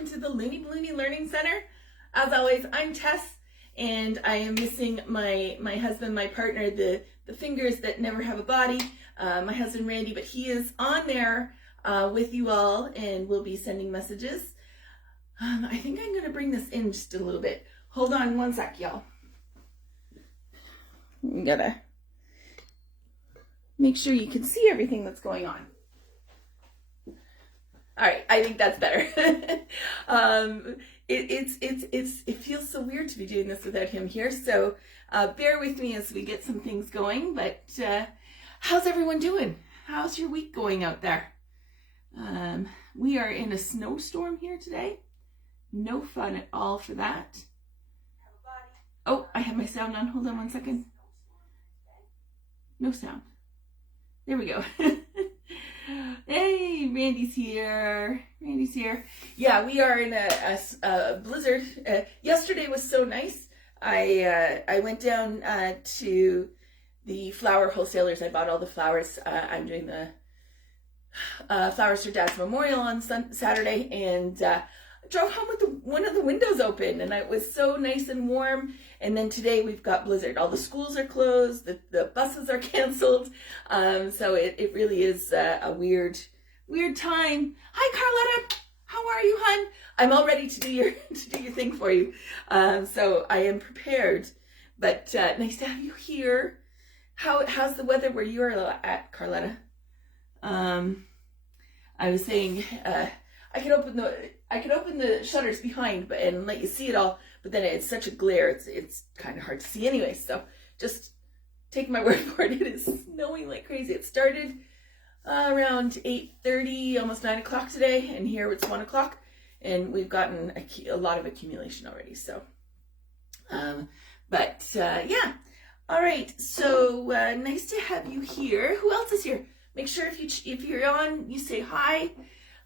welcome to the Looney Ballooney Learning Centre. As always, I'm Tess, and I am missing my husband, my partner, the fingers that never have a body, my husband Randy, but he is on there with you all and will be sending messages. I think I'm going to bring this in just a little bit. Hold on one sec, y'all. I'm gonna make sure you can see everything that's going on. All right, I think that's better. It feels so weird to be doing this without him here, so bear with me as we get some things going. But how's everyone doing? How's your week going out there? We are in a snowstorm here today. No fun at all for that. Oh, I have my sound on. Hold on one second. No sound. There we go. Hey, Randy's here. Randy's here. Yeah, we are in a blizzard. Yesterday was so nice. I went down to the flower wholesalers. I bought all the flowers. I'm doing the flowers for Dad's memorial on Saturday, and drove home with one of the windows open, and it was so nice and warm. And then today we've got blizzard. All the schools are closed, the buses are canceled, so it really is a weird time. Hi Carletta, how are you, hun? I'm all ready to do your thing for you, so I am prepared. But nice to have you here. How's the weather where you are at, Carletta? I was saying I could open the shutters behind and let you see it all, but then it's such a glare, it's kind of hard to see anyway. So just take my word for it. It is snowing like crazy. It started around 8:30, almost 9 o'clock today, and here it's 1 o'clock, and we've gotten a lot of accumulation already. So, yeah. All right. So nice to have you here. Who else is here? Make sure if you're on, you say hi.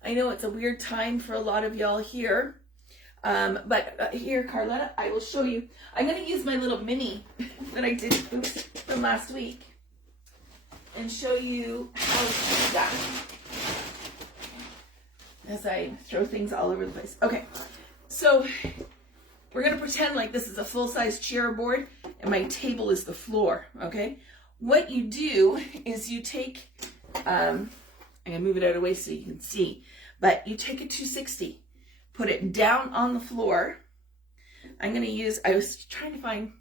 I know it's a weird time for a lot of y'all here. But here, Carletta, I will show you. I'm going to use my little mini that I did from last week and show you how to do that as I throw things all over the place. Okay, so we're going to pretend like this is a full-size Chiara board and my table is the floor, okay? What you do is you take, I'm going to move it out of the way so you can see, but you take a 260. Put it down on the floor. I'm going to use, I was trying to find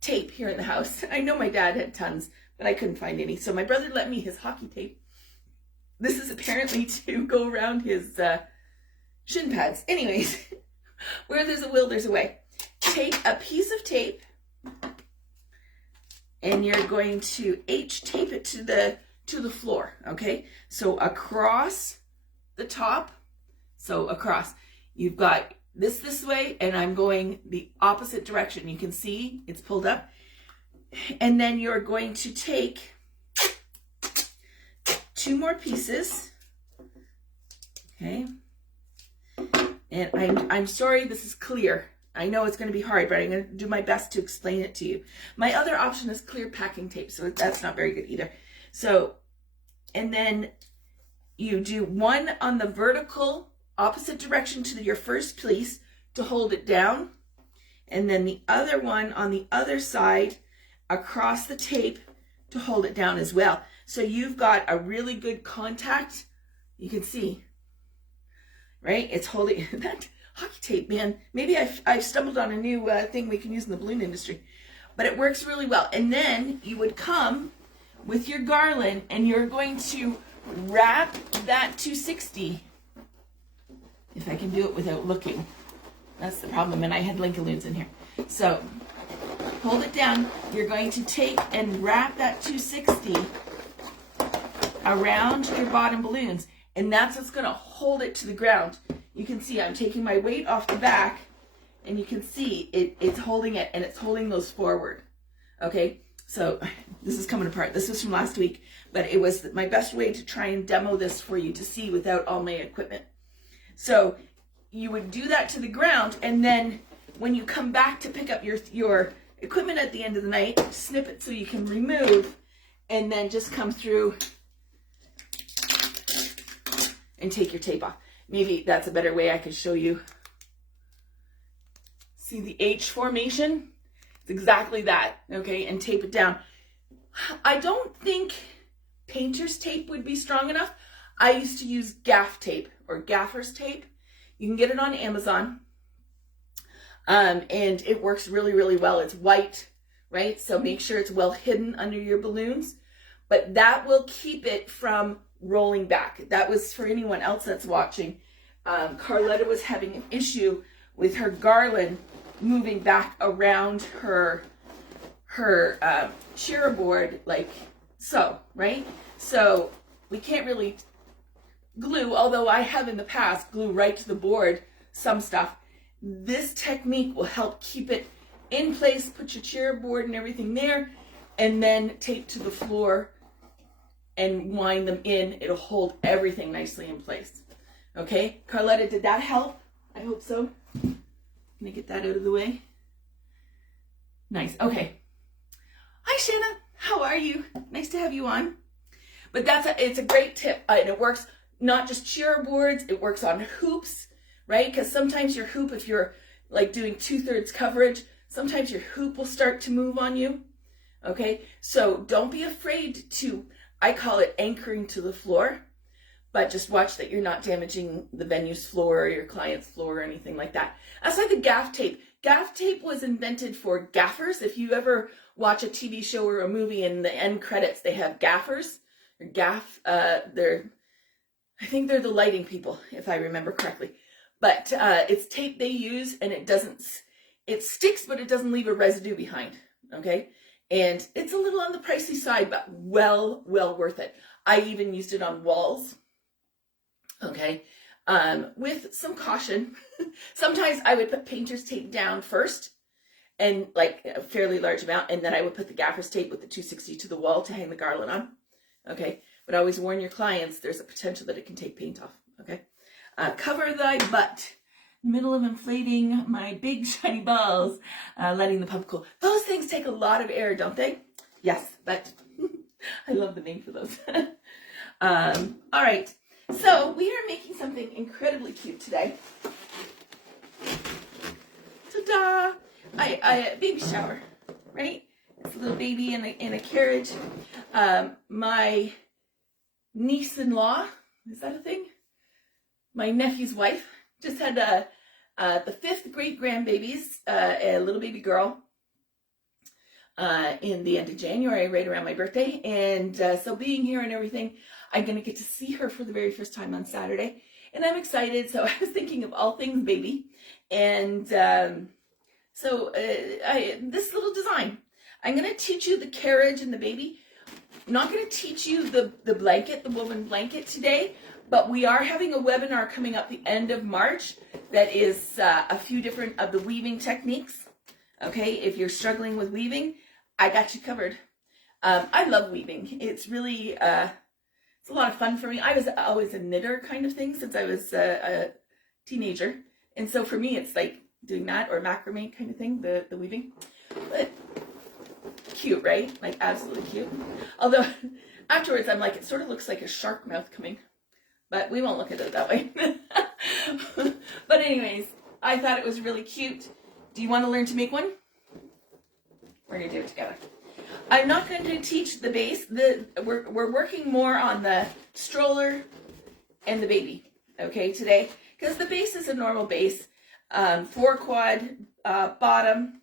tape here in the house. I know my dad had tons, but I couldn't find any. So my brother lent me his hockey tape. This is apparently to go around his shin pads. Anyways, where there's a will, there's a way. Take a piece of tape and you're going to H-tape it to the floor, okay? So across the top, so across, you've got this way, and I'm going the opposite direction. You can see it's pulled up. And then you're going to take 2 more pieces, okay? And I'm sorry this is clear. I know it's going to be hard, but I'm going to do my best to explain it to you. My other option is clear packing tape, so that's not very good either. So, and then you do one on the vertical opposite direction to your first piece to hold it down, and then the other one on the other side across the tape to hold it down as well. So you've got a really good contact. You can see, right? It's holding that hockey tape, man. Maybe I've stumbled on a new thing we can use in the balloon industry, but it works really well. And then you would come with your garland and you're going to wrap that 260. If I can do it without looking. That's the problem, and I had Lincolns in here. So, hold it down. You're going to take and wrap that 260 around your bottom balloons, and that's what's going to hold it to the ground. You can see I'm taking my weight off the back, and you can see it's holding it, and it's holding those forward. Okay, so this is coming apart. This was from last week, but it was my best way to try and demo this for you to see without all my equipment. So you would do that to the ground, and then when you come back to pick up your equipment at the end of the night, snip it so you can remove, and then just come through and take your tape off. maybe that's a better way I could show you. See the H formation? It's exactly that, okay? And tape it down. I don't think painter's tape would be strong enough. I used to use gaff tape or gaffer's tape. You can get it on Amazon. And it works really, really well. It's white, right? So make sure it's well hidden under your balloons. But that will keep it from rolling back. That was for anyone else that's watching. Carletta was having an issue with her garland moving back around her Chiara board, like so, right? So we can't really glue, although I have in the past glue right to the board some stuff. This technique will help keep it in place, put your Chiara board and everything there, and then tape to the floor and wind them in. It'll hold everything nicely in place. Okay, Carletta, did that help? I hope so. Let me get that out of the way. Nice, okay. Hi Shanna, how are you? Nice to have you on. But it's a great tip, and it works not just Chiara boards, it works on hoops, right? Because sometimes your hoop, if you're like doing 2/3 coverage, sometimes your hoop will start to move on you, okay? So don't be afraid to, I call it anchoring to the floor, but just watch that you're not damaging the venue's floor or your client's floor or anything like that. That's like the gaff tape. Gaff tape was invented for gaffers. If you ever watch a TV show or a movie, in the end credits, they have gaffers. Or gaff, I think they're the lighting people, if I remember correctly. But it's tape they use, and it sticks, but it doesn't leave a residue behind, okay? And it's a little on the pricey side, but well worth it. I even used it on walls, okay? With some caution. Sometimes I would put painter's tape down first, and like a fairly large amount, and then I would put the gaffer's tape with the 260 to the wall to hang the garland on, okay? But always warn your clients, there's a potential that it can take paint off, okay? Cover thy butt. Middle of inflating my big shiny balls, letting the pump cool. Those things take a lot of air, don't they? Yes, but I love the name for those. All right, so we are making something incredibly cute today. Ta-da! Baby shower, right? It's a little baby in a carriage. My niece-in-law, is that a thing? My nephew's wife just had the 5th great grandbabies, a little baby girl, in the end of January, right around my birthday. And so being here and everything, I'm going to get to see her for the very first time on Saturday. And I'm excited. So I was thinking of all things baby. And this little design, I'm going to teach you the carriage and the baby. I'm not going to teach you the blanket, the woven blanket today. But we are having a webinar coming up the end of March that is a few different of the weaving techniques. Okay, if you're struggling with weaving, I got you covered. I love weaving. It's really, it's a lot of fun for me. I was always a knitter kind of thing since I was a teenager. And so for me, it's like doing that or macrame kind of thing, the weaving. But cute, right? Like absolutely cute. Although afterwards, I'm like, it sort of looks like a shark mouth coming. But we won't look at it that way. But anyways, I thought it was really cute. Do you want to learn to make one? We're going to do it together. I'm not going to teach the base. We're working more on the stroller and the baby, okay, today. Because the base is a normal base. 4 quad bottom.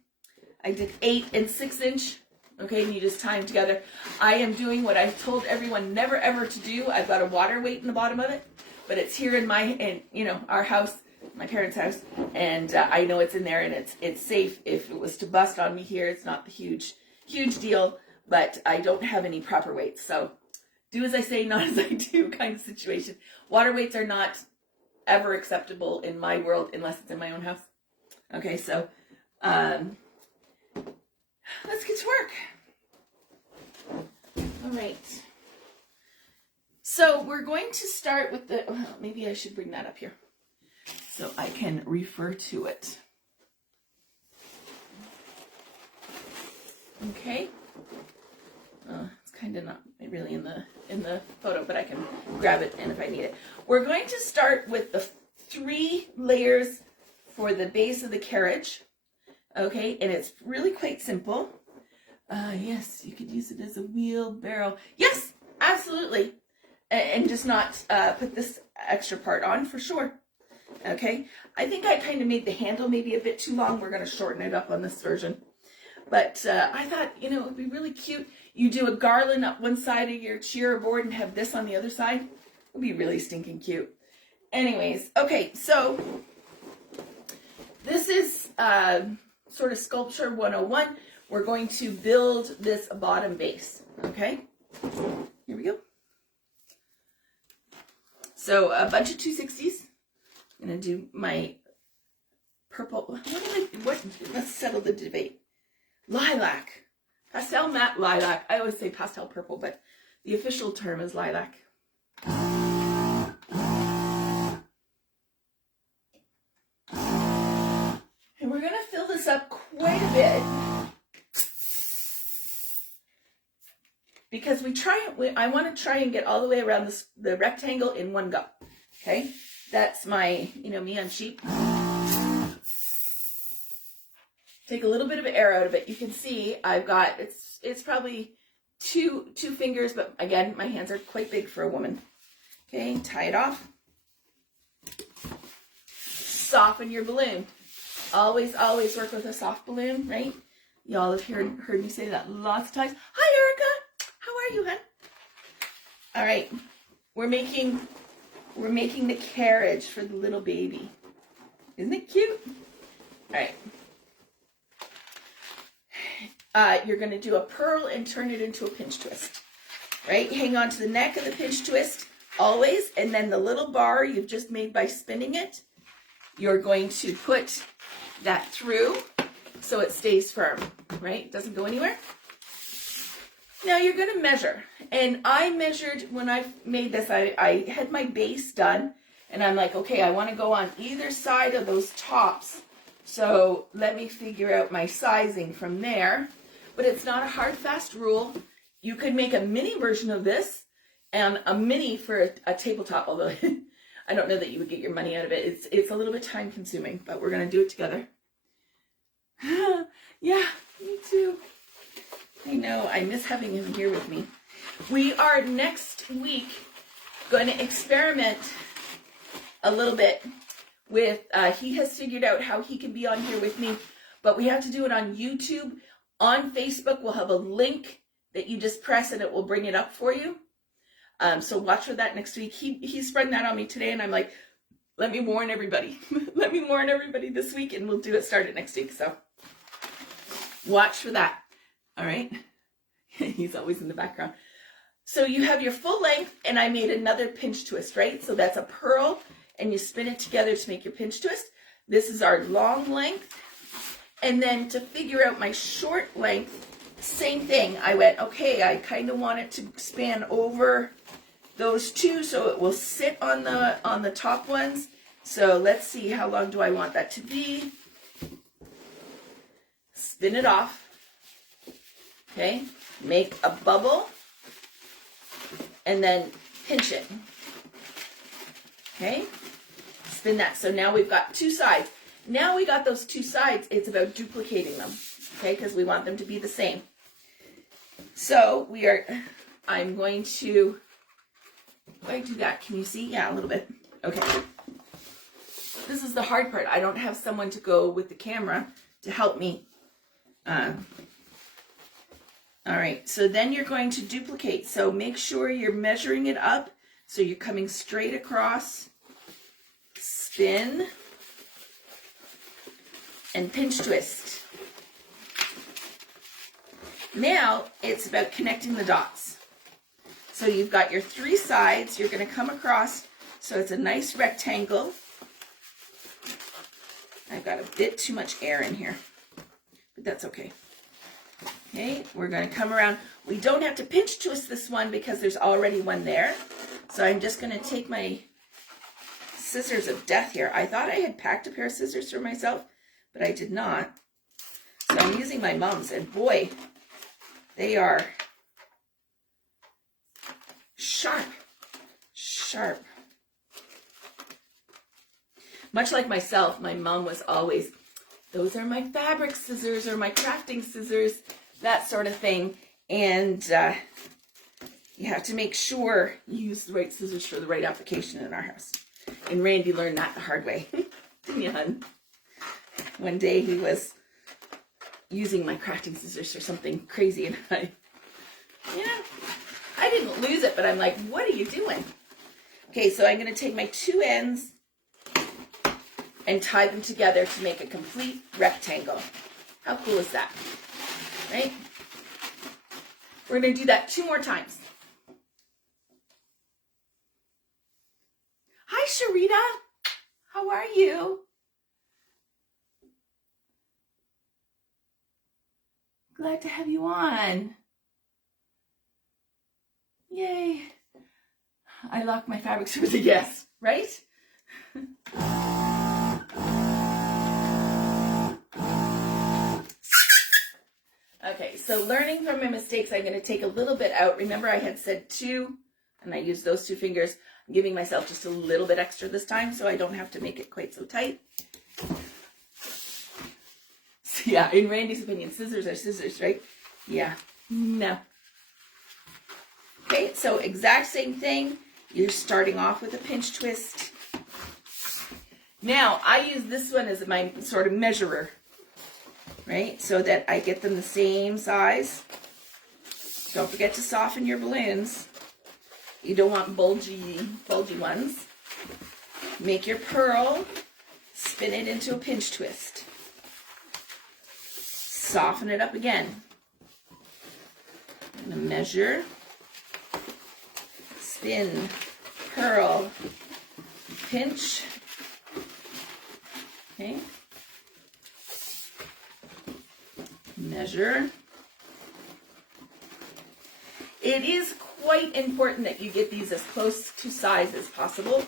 I did 8 and 6 inch. Okay, and you just tie them together. I am doing what I've told everyone never ever to do. I've got a water weight in the bottom of it, but it's here in our house, my parents' house, and I know it's in there, and it's safe. If it was to bust on me here, it's not a huge deal, but I don't have any proper weights, so do as I say, not as I do kind of situation. Water weights are not ever acceptable in my world unless it's in my own house. Okay, so let's get to work. All right. So we're going to start with maybe I should bring that up here so I can refer to it. Okay. It's kind of not really in the photo, but I can grab it and if I need it. We're going to start with the 3 layers for the base of the carriage. Okay, and it's really quite simple. Yes, you could use it as a wheelbarrow. Yes, absolutely. And just not put this extra part on for sure. Okay, I think I kind of made the handle maybe a bit too long. We're going to shorten it up on this version. But I thought, you know, it would be really cute. You do a garland up one side of your Chiara board and have this on the other side. It would be really stinking cute. Anyways, okay, so this is sort of sculpture 101. We're going to build this bottom base, okay? Here we go. So a bunch of 260s. I'm going to do my purple. Let's settle the debate. Lilac. Pastel matte lilac. I always say pastel purple, but the official term is lilac. And we're going to fill this up quite a bit because I want to try and get all the way around the rectangle in one go. Okay? That's my, you know, me on sheep. Take a little bit of air out of it. You can see I've got, it's probably two fingers, but again, my hands are quite big for a woman. Okay, tie it off. Soften your balloon. Always work with a soft balloon, right? Y'all have heard me say that lots of times. Hi, Erica. How are you, hon? All right, we're making the carriage for the little baby. Isn't it cute? All right. You're going to do a purl and turn it into a pinch twist, right? Hang on to the neck of the pinch twist always, and then the little bar you've just made by spinning it, you're going to put that through so it stays firm, right? It doesn't go anywhere. Now you're going to measure, and I measured when I made this. I had my base done, and I'm like, okay, I want to go on either side of those tops, so let me figure out my sizing from there. But it's not a hard, fast rule. You could make a mini version of this and a mini for a tabletop, although I don't know that you would get your money out of it. It's a little bit time consuming, but we're going to do it together. Yeah, me too. I know, I miss having him here with me. We are next week going to experiment a little bit with, he has figured out how he can be on here with me, but we have to do it on YouTube. On Facebook, we'll have a link that you just press and it will bring it up for you. So watch for that next week. He sprung that on me today, and I'm like, let me warn everybody. Let me warn everybody this week, and we'll start it next week. So watch for that. All right. He's always in the background. So you have your full length, and I made another pinch twist, right? So that's a purl, and you spin it together to make your pinch twist. This is our long length. And then to figure out my short length, same thing. I went, okay, I kind of want it to span over those two so it will sit on the top ones. So let's see, how long do I want that to be? Spin it off. Okay, make a bubble and then pinch it. Okay, spin that. So now we've got two sides. Now we got those two sides, it's about duplicating them, okay, because we want them to be the same. So I'm going to, why do that? Can you see? Yeah, a little bit. Okay. This is the hard part. I don't have someone to go with the camera to help me. All right, so then you're going to duplicate. So make sure you're measuring it up so you're coming straight across, spin, and pinch twist. Now it's about connecting the dots. So you've got your three sides. You're going to come across so it's a nice rectangle. I've got a bit too much air in here, but that's okay. Okay, we're going to come around. We don't have to pinch twist this one because there's already one there. So I'm just going to take my scissors of death here. I thought I had packed a pair of scissors for myself, but I did not. So I'm using my mom's, and boy, they are sharp, sharp. Much like myself, my mom was always, those are my fabric scissors or my crafting scissors, that sort of thing. And you have to make sure you use the right scissors for the right application in our house. And Randy learned that the hard way. Didn't you, hun? One day he was using my crafting scissors for something crazy, and I didn't lose it, but I'm like, what are you doing? Okay, so I'm going to take my two ends and tie them together to make a complete rectangle. How cool is that? Right? We're going to do that 2 more times. Hi, Sharita. How are you? Glad to have you on. Yay. I lock my fabrics with a yes, right? Okay, so learning from my mistakes, I'm going to take a little bit out. Remember I had said 2, and I used those 2 fingers. I'm giving myself just a little bit extra this time so I don't have to make it quite so tight. So yeah, in Randy's opinion, scissors are scissors, right? Yeah, no. Okay, so exact same thing. You're starting off with a pinch twist. Now, I use this one as my sort of measurer, right? So that I get them the same size. Don't forget to soften your balloons. You don't want bulgy ones. Make your pearl, spin it into a pinch twist. Soften it up again. I'm going to measure, spin, pearl, pinch. Okay. Measure. It is quite important that you get these as close to size as possible,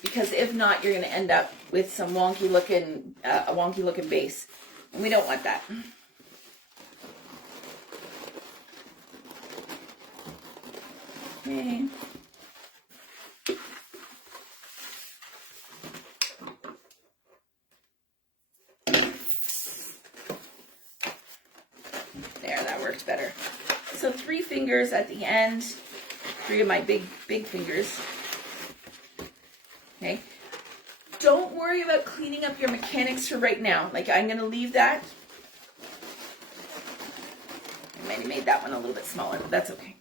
because if not, you're going to end up with some a wonky looking base, and we don't want that. Okay. There, that worked better. So 3 fingers at the end, 3 of my big fingers. Okay. Don't worry about cleaning up your mechanics for right now. Like, I'm going to leave that. I might have made that one a little bit smaller, but that's okay.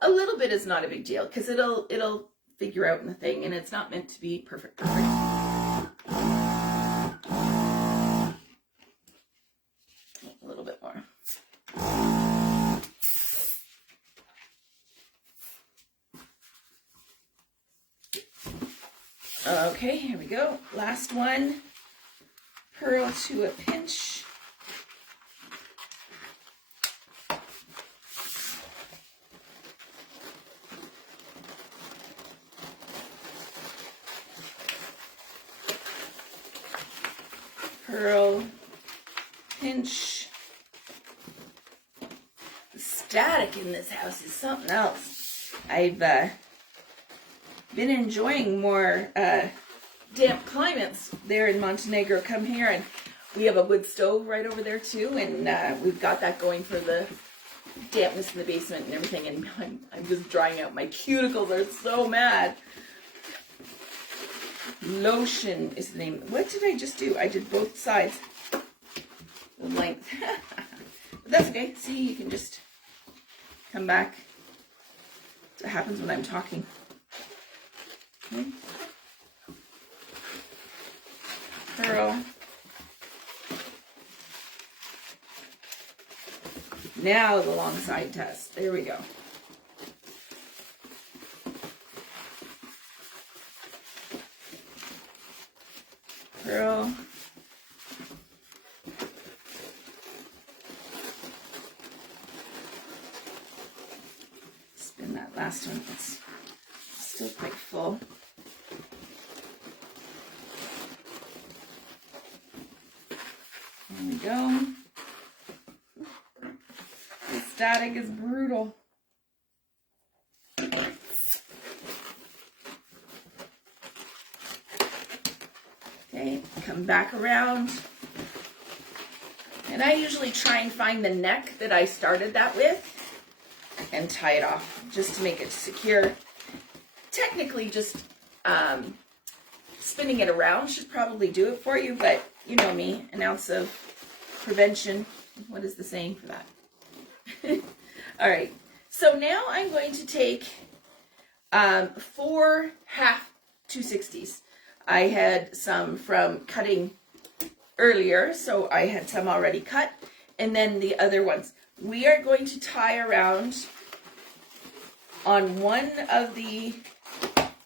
A little bit is not a big deal because it'll figure out in the thing, and it's not meant to be perfect. A little bit more. Okay, here we go. Last one. Pearl to a pinch. Pearl, pinch. The static in this house is something else. I've been enjoying more damp climates there in Montenegro. Come here, and we have a wood stove right over there too, and we've got that going for the dampness in the basement and everything, and I'm just drying out. My cuticles are so mad. Lotion is the name. What did I just do? I did both sides. The length. But that's okay. See, you can just come back. That's what happens when I'm talking. Okay. Pearl. Now the long side test. There we go. Pearl. Spin that last one. It's still quite full. There we go. The static is brutal. come back around. And I usually try and find the neck that I started that with and tie it off just to make it secure. Technically, just spinning it around should probably do it for you, but you know me, an ounce of prevention. What is the saying for that? All right, so now I'm going to take 4 half 260s. I had some from cutting earlier, so I had some already cut, and then the other ones. We are going to tie around on one of the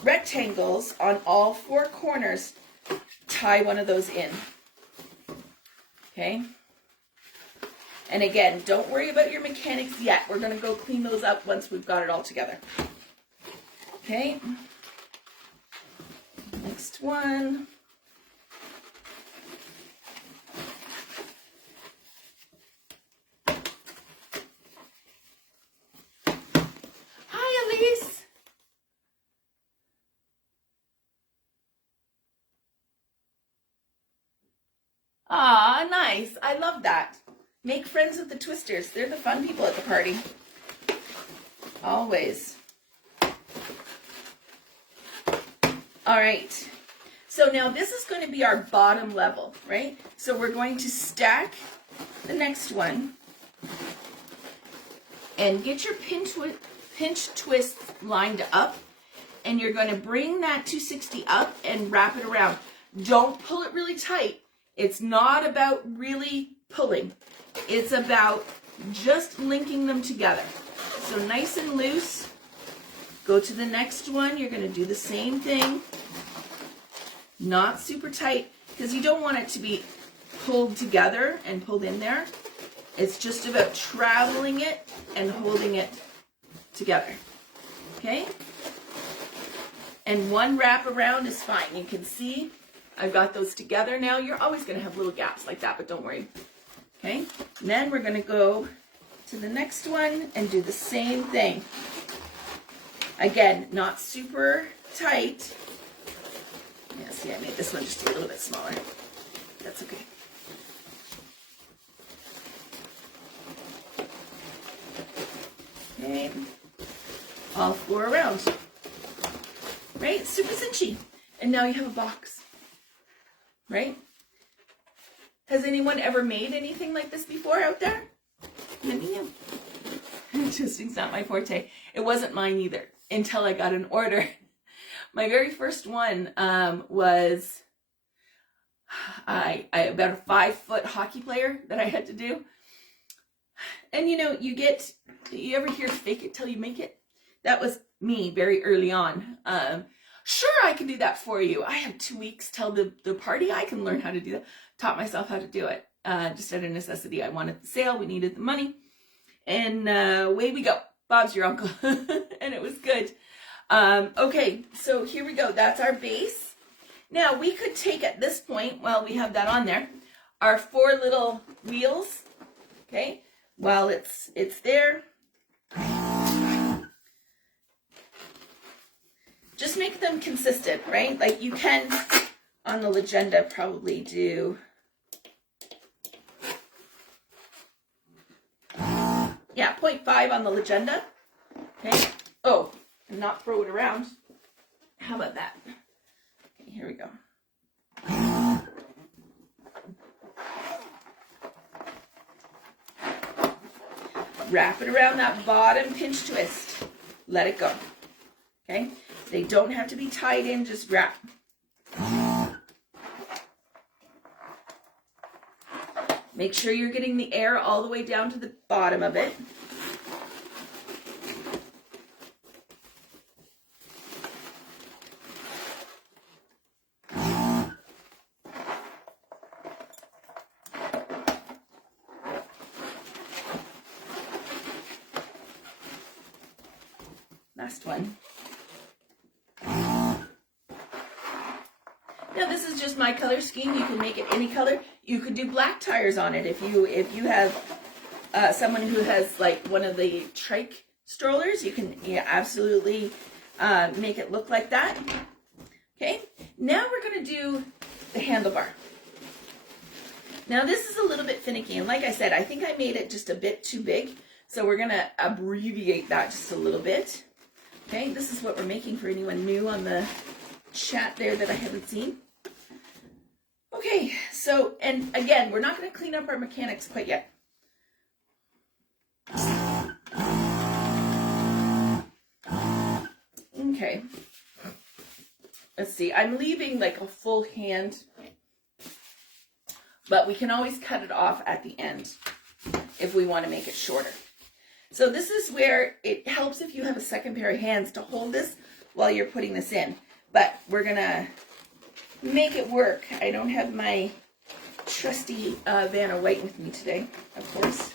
rectangles on all 4 corners, tie one of those in. Okay? And again, don't worry about your mechanics yet. We're going to go clean those up once we've got it all together. Okay? Next one. Hi, Elise. Ah, nice. I love that. Make friends with the twisters. They're the fun people at the party. Always. All right. So now this is going to be our bottom level, right? So we're going to stack the next one and get your pinch twists lined up, and you're going to bring that 260 up and wrap it around. Don't pull it really tight. It's not about really pulling. It's about just linking them together. So nice and loose. Go to the next one. You're going to do the same thing. Not super tight, because you don't want it to be pulled together and pulled in there. It's just about traveling it and holding it together. Okay? And one wrap around is fine. You can see I've got those together now. You're always going to have little gaps like that, but don't worry. Okay? And then we're going to go to the next one and do the same thing. Again, not super tight. Yeah, see, I made this one just a little bit smaller. That's okay. Okay. All 4 around. Right? Super cinchy. And now you have a box. Right? Has anyone ever made anything like this before out there? Let me know. Twisting's not my forte. It wasn't mine either until I got an order. My very first one was about a 5-foot hockey player that I had to do. And you know, you ever hear fake it till you make it? That was me very early on. Sure, I can do that for you. I have 2 weeks till the party. I can learn how to do that. Taught myself how to do it. Just out of necessity. I wanted the sale. We needed the money. And away we go. Bob's your uncle. And it was good. Okay, so here we go. That's our base. Now, we could take at this point, while we have that on there, our 4 little wheels. Okay, while it's there. Just make them consistent, right? Like you can, on the legenda, probably do... Yeah, 0.5 on the legenda. Okay. Oh, and not throw it around. How about that? Okay, here we go. Wrap it around that bottom pinch twist. Let it go. Okay? They don't have to be tied in, just wrap. Make sure you're getting the air all the way down to the bottom of it. Last one. Now this is just my color scheme. You can make it any color. You could do black tires on it if you have someone who has like one of the trike strollers. You can absolutely make it look like that. Okay. Now we're going to do the handlebar. Now this is a little bit finicky, and like I said, I think I made it just a bit too big, so we're gonna abbreviate that just a little bit. Okay, this is what we're making for anyone new on the chat there that I haven't seen. Okay, so, and again, we're not gonna clean up our mechanics quite yet. Okay, let's see, I'm leaving like a full hand, but we can always cut it off at the end if we want to make it shorter. So this is where it helps if you have a second pair of hands to hold this while you're putting this in, but we're gonna make it work. I don't have my trusty Vanna White with me today, of course.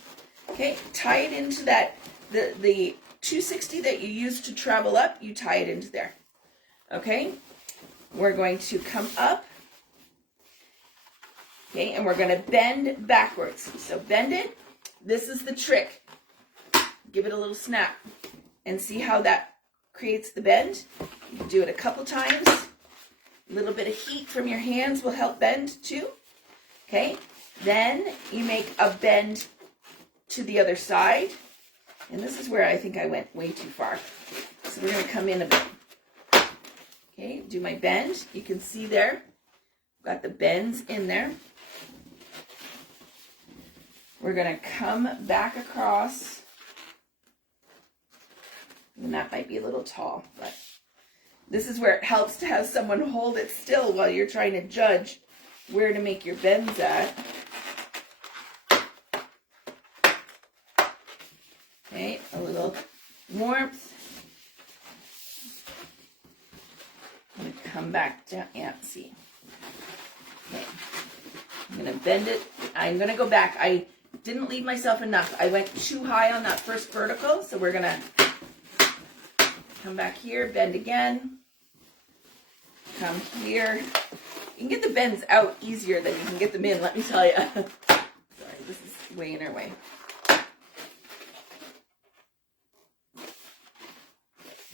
Okay, tie it into that, the 260 that you used to travel up, you tie it into there. Okay, we're going to come up. Okay, and we're going to bend backwards. So bend it. This is the trick. Give it a little snap and see how that creates the bend. You can do it a couple times. A little bit of heat from your hands will help bend too. Okay, then you make a bend to the other side. And this is where I think I went way too far. So we're going to come in a bit. Okay, do my bend. You can see there, got the bends in there. We're going to come back across, and that might be a little tall, but this is where it helps to have someone hold it still while you're trying to judge where to make your bends at. Okay, a little warmth. I'm going to come back down, yeah, see. Okay, I'm going to bend it. I'm going to go back. I didn't leave myself enough. I went too high on that first vertical, so we're going to come back here, bend again. Come here. You can get the bends out easier than you can get them in, let me tell you. Sorry, this is way in our way.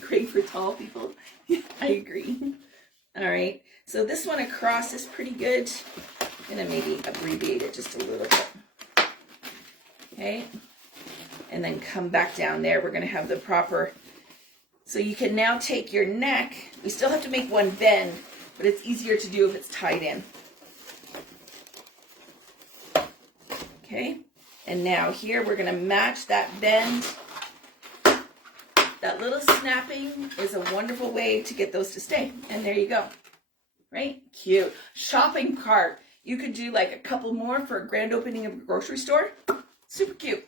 Great for tall people. I agree. All right, so this one across is pretty good. I'm going to maybe abbreviate it just a little bit. Okay, and then come back down there. We're going to have the proper, so you can now take your neck. We still have to make one bend, but it's easier to do if it's tied in. Okay, and now here we're going to match that bend. That little snapping is a wonderful way to get those to stay. And there you go. Right? Cute. Shopping cart. You could do like a couple more for a grand opening of a grocery store. Super cute.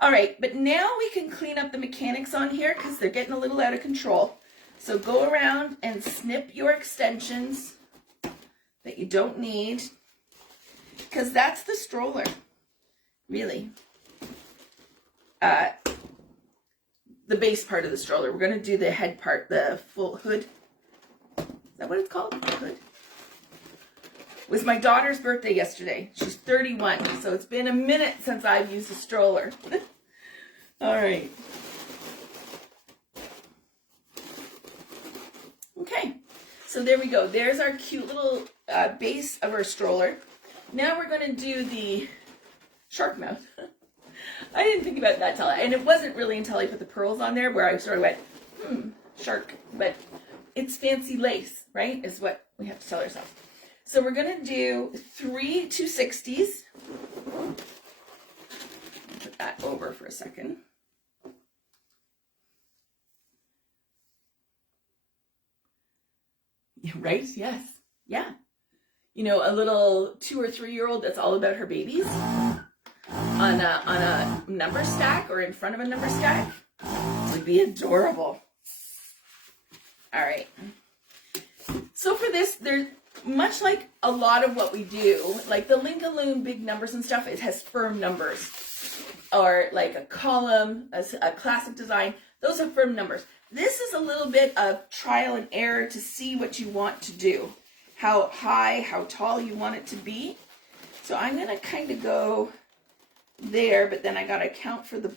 All right, but now we can clean up the mechanics on here because they're getting a little out of control. So go around and snip your extensions that you don't need, because that's the stroller, really. The base part of the stroller. We're going to do the head part, the full hood. Is that what it's called? Hood? It was my daughter's birthday yesterday. She's 31, so it's been a minute since I've used a stroller. All right. Okay, so there we go. There's our cute little base of our stroller. Now we're going to do the shark mouth. I didn't think about that and it wasn't really until I put the pearls on there where I sort of went, shark, but it's fancy lace, right, is what we have to tell ourselves. So we're going to do 3 260s. Put that over for a second. Yeah, right? Yes. Yeah. You know, a little 2 or 3 year old that's all about her babies on a number stack or in front of a number stack would be adorable. All right. So for this, there's much like a lot of what we do, like the Link-A-Loon big numbers and stuff, it has firm numbers, or like a column, a classic design. Those are firm numbers. This is a little bit of trial and error to see what you want to do, how high, how tall you want it to be. So I'm going to kind of go there, but then I got to account for the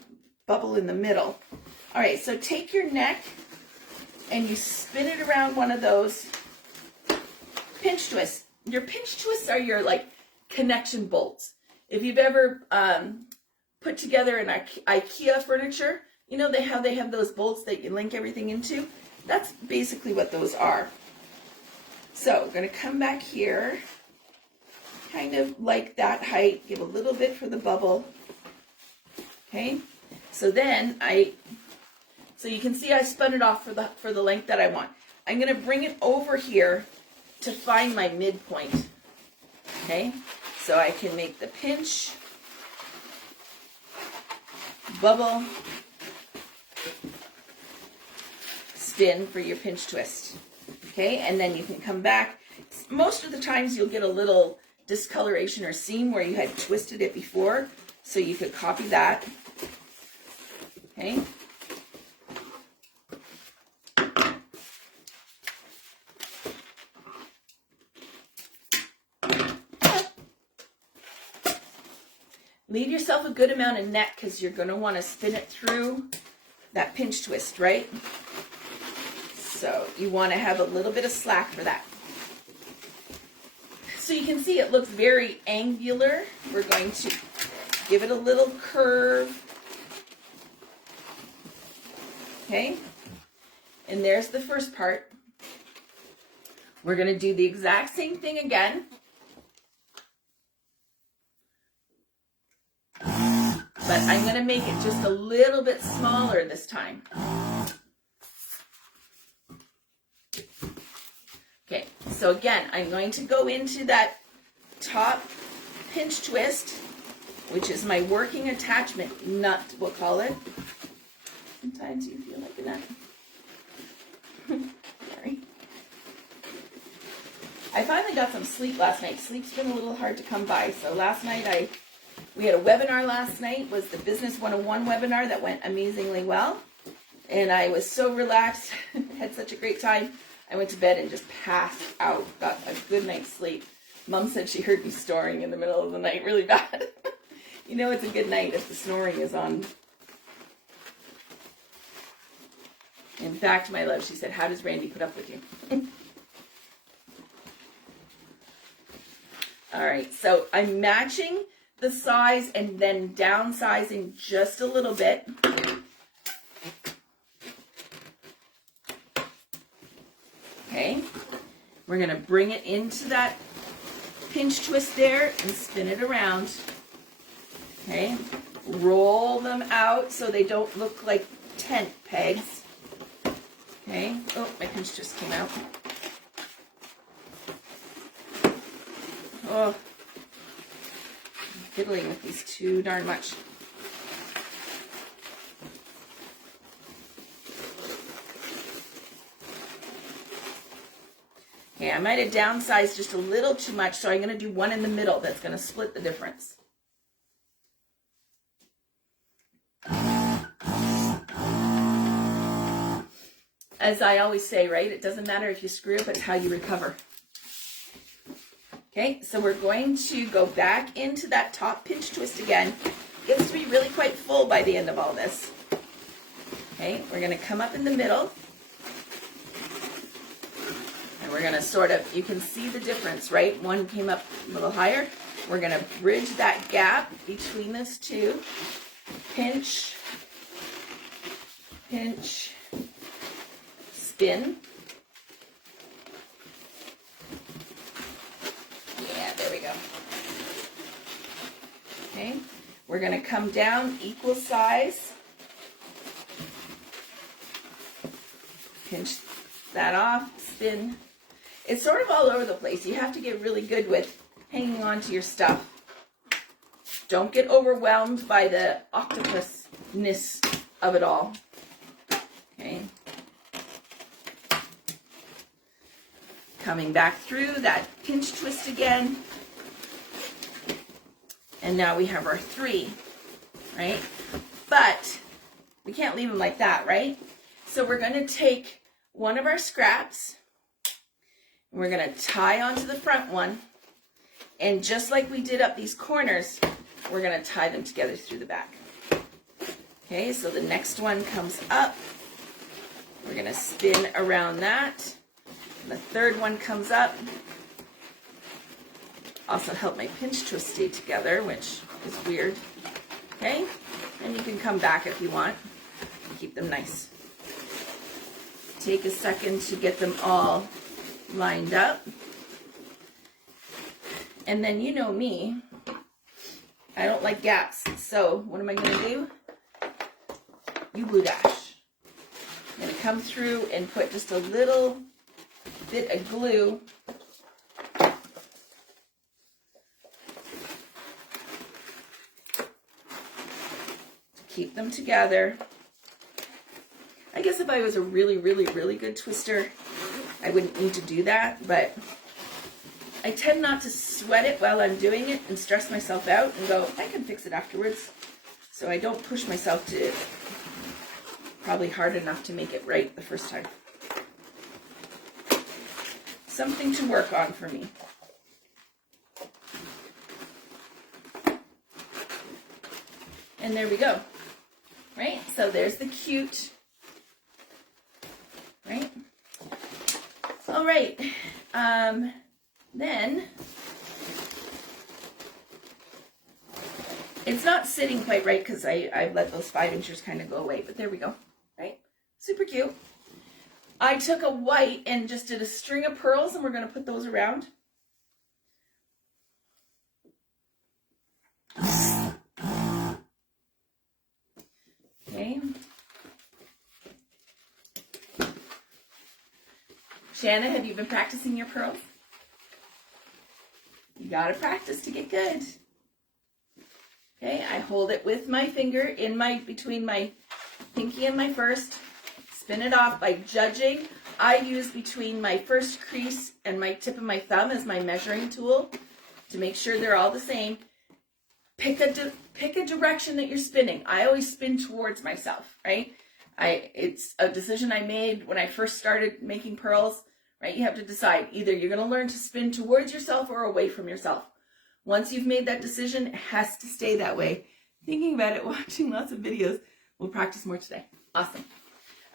bubble in the middle. All right, so take your neck and you spin it around one of those pinch twists. Your pinch twists are your like connection bolts. If you've ever put together an IKEA furniture, you know how they have those bolts that you link everything into? That's basically what those are. So I'm going to come back here, kind of like that height, give a little bit for the bubble. Okay, so then so you can see I spun it off for the length that I want. I'm going to bring it over here to find my midpoint. Okay, so I can make the pinch, bubble, spin for your pinch twist. Okay, and then you can come back. Most of the times you'll get a little discoloration or seam where you had twisted it before, so you could copy that. Okay. Leave yourself a good amount of net because you're going to want to spin it through that pinch twist, right? So you want to have a little bit of slack for that. So you can see it looks very angular. We're going to give it a little curve. Okay, and there's the first part. We're going to do the exact same thing again. But I'm going to make it just a little bit smaller this time. Okay, so again, I'm going to go into that top pinch twist, which is my working attachment nut, we'll call it. Sometimes you feel like a nut. Sorry. I finally got some sleep last night. Sleep's been a little hard to come by. So last night we had a webinar last night. Was the Business 101 webinar that went amazingly well. And I was so relaxed, had such a great time. I went to bed and just passed out, got a good night's sleep. Mom said she heard me snoring in the middle of the night really bad. You know it's a good night if the snoring is on. In fact, my love, she said, how does Randy put up with you? All right, so I'm matching the size and then downsizing just a little bit. Okay, we're going to bring it into that pinch twist there and spin it around. Okay, roll them out so they don't look like tent pegs. Okay, oh, my pinch twist came out. Oh, I'm fiddling with these too darn much. Okay, I might have downsized just a little too much, so I'm going to do one in the middle that's going to split the difference. As I always say, right, it doesn't matter if you screw up, it's how you recover. Okay, so we're going to go back into that top pinch twist again. It gets to be really quite full by the end of all this. Okay, we're going to come up in the middle. And we're going to sort of, you can see the difference, right? One came up a little higher. We're going to bridge that gap between those two. Pinch, pinch, spin. Yeah, there we go. Okay, we're going to come down equal size. Pinch that off, spin. It's sort of all over the place. You have to get really good with hanging on to your stuff. Don't get overwhelmed by the octopusness of it all. Okay. Coming back through that pinch twist again. And now we have our 3, right? But we can't leave them like that, right? So we're going to take one of our scraps, and we're going to tie onto the front one, and just like we did up these corners, we're going to tie them together through the back. Okay, so the next one comes up. We're going to spin around that. And the third one comes up. also help my pinch twist stay together, which is weird. Okay, and you can come back if you want and keep them nice. Take a second to get them all lined up. And then you know me, I don't like gaps. So what am I going to do? U-glue dash. I'm going to come through and put just a little bit of glue to keep them together. I guess if I was a really, really, really good twister, I wouldn't need to do that, but I tend not to sweat it while I'm doing it and stress myself out and go, I can fix it afterwards. So I don't push myself to probably hard enough to make it right the first time. Something to work on for me. And there we go. Right? So there's the cute. Right? All right. Then it's not sitting quite right because I've let those 5 inches kind of go away, but there we go, right? Super cute. I took a white and just did a string of pearls, and we're going to put those around. Okay. Shanna, have you been practicing your pearls? You got to practice to get good. Okay, I hold it with my finger in between my pinky and my first. Spin it off by judging. I use between my first crease and my tip of my thumb as my measuring tool to make sure they're all the same. Pick a direction that you're spinning. I always spin towards myself, right? It's a decision I made when I first started making pearls, right? You have to decide either you're going to learn to spin towards yourself or away from yourself. Once you've made that decision, it has to stay that way. Thinking about it, watching lots of videos. We'll practice more today. Awesome.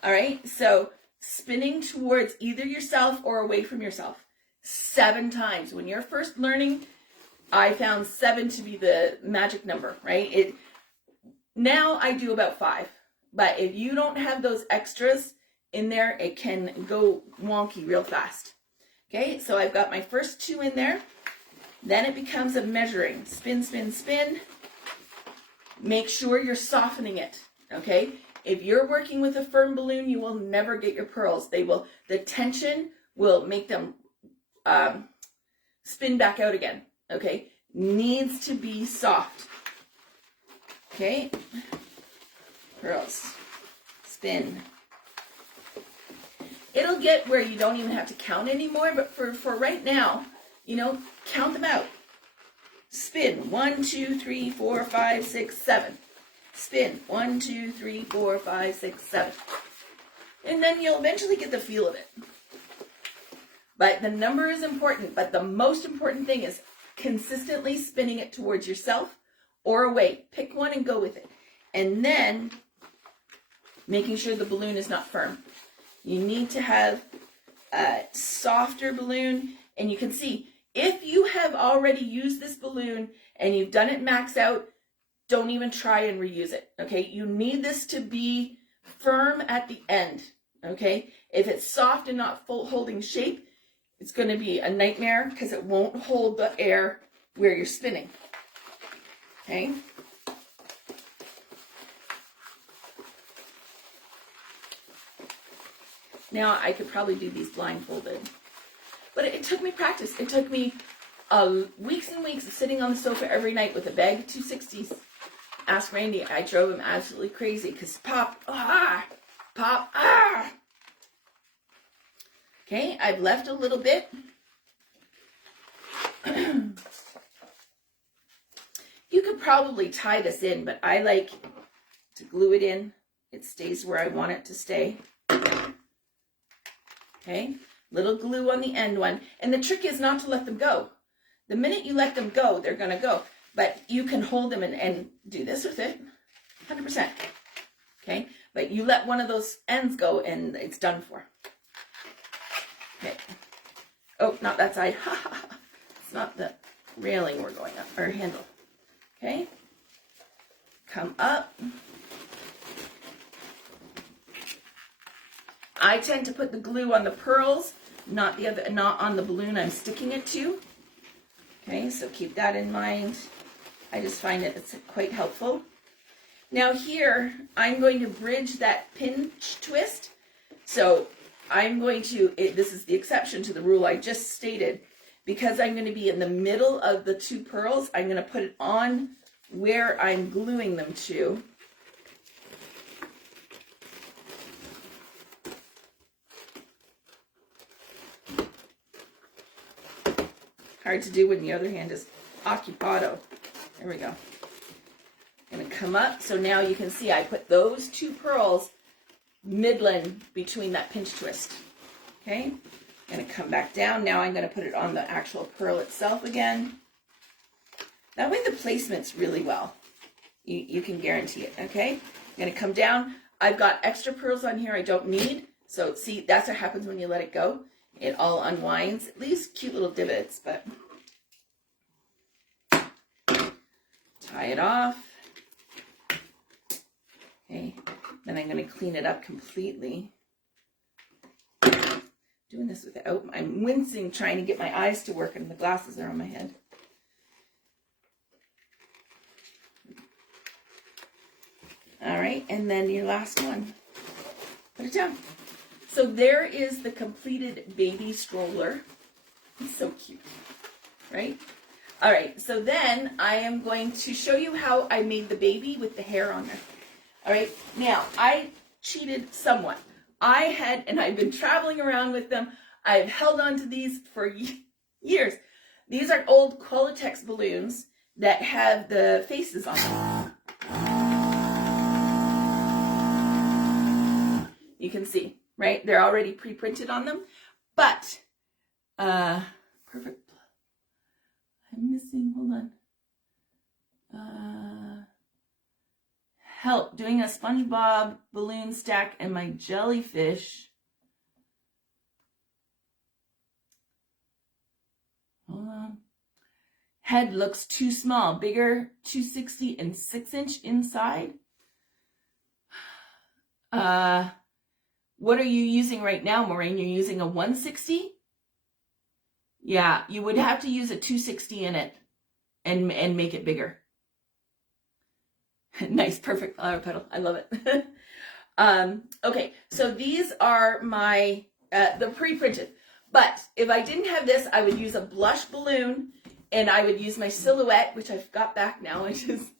All right, so spinning towards either yourself or away from yourself 7 times. When you're first learning, I found 7 to be the magic number, right? Now I do about 5, but if you don't have those extras in there, it can go wonky real fast. Okay, so I've got my first 2 in there. Then it becomes a measuring. Spin, spin, spin. Make sure you're softening it, okay? If you're working with a firm balloon, you will never get your pearls. The tension will make them spin back out again, okay? Needs to be soft, okay? Pearls, spin. It'll get where you don't even have to count anymore, but for right now, count them out. Spin, 1, 2, 3, 4, 5, 6, 7. Spin, 1, 2, 3, 4, 5, 6, 7. And then you'll eventually get the feel of it. But the number is important, but the most important thing is consistently spinning it towards yourself or away. Pick one and go with it. And then making sure the balloon is not firm. You need to have a softer balloon, and you can see if you have already used this balloon and you've done it max out, don't even try and reuse it, okay? You need this to be firm at the end, okay? If it's soft and not holding shape, it's going to be a nightmare because it won't hold the air where you're spinning, okay? Now, I could probably do these blindfolded, but it took me practice. It took me weeks and weeks of sitting on the sofa every night with a bag of 260s. Ask Randy. I drove him absolutely crazy because pop, pop, Okay, I've left a little bit. You could probably tie this in, but I like to glue it in. It stays where I want it to stay. Okay, little glue on the end one. And the trick is not to let them go. The minute you let them go, they're going to go. But you can hold them and do this with it, 100%. Okay, but you let one of those ends go and it's done for. Okay. Oh, not that side. It's not the railing we're going up, or handle. Okay, come up. I tend to put the glue on the pearls, not on the balloon I'm sticking it to. Okay, so keep that in mind. I just find that it's quite helpful. Now here, I'm going to bridge that pinch twist. So I'm going to, this is the exception to the rule I just stated. Because I'm going to be in the middle of the two pearls, I'm going to put it on where I'm gluing them to. Hard to do when the other hand is occupado. There we go. I'm going to come up. So now you can see I put those two pearls midland between that pinch twist. Okay. I'm going to come back down. Now I'm going to put it on the actual pearl itself again. That way the placement's really well. You can guarantee it. Okay. I'm going to come down. I've got extra pearls on here I don't need. So see, that's what happens when you let it go. It all unwinds. It leaves cute little divots, but tie it off. Okay, then I'm going to clean it up completely. Doing this without, I'm wincing trying to get my eyes to work and the glasses are on my head. All right, and then your last one. Put it down. So there is the completed baby stroller. It's so cute, right? All right, so then I am going to show you how I made the baby with the hair on there. All right, now I cheated somewhat. I've been traveling around with them. I've held on to these for years. These are old Qualitex balloons that have the faces on them. You can see. Right? They're already pre-printed on them. But, perfect. I'm missing, hold on. Help, doing a SpongeBob balloon stack and my jellyfish. Hold on. Head looks too small. Bigger, 260 and 6-inch inside. What are you using right now, Maureen? You're using a 160? Yeah, you would have to use a 260 in it and make it bigger. Nice, perfect flower petal. I love it. Okay, so these are my, the pre-printed. But if I didn't have this, I would use a blush balloon and I would use my silhouette, which I've got back now, which is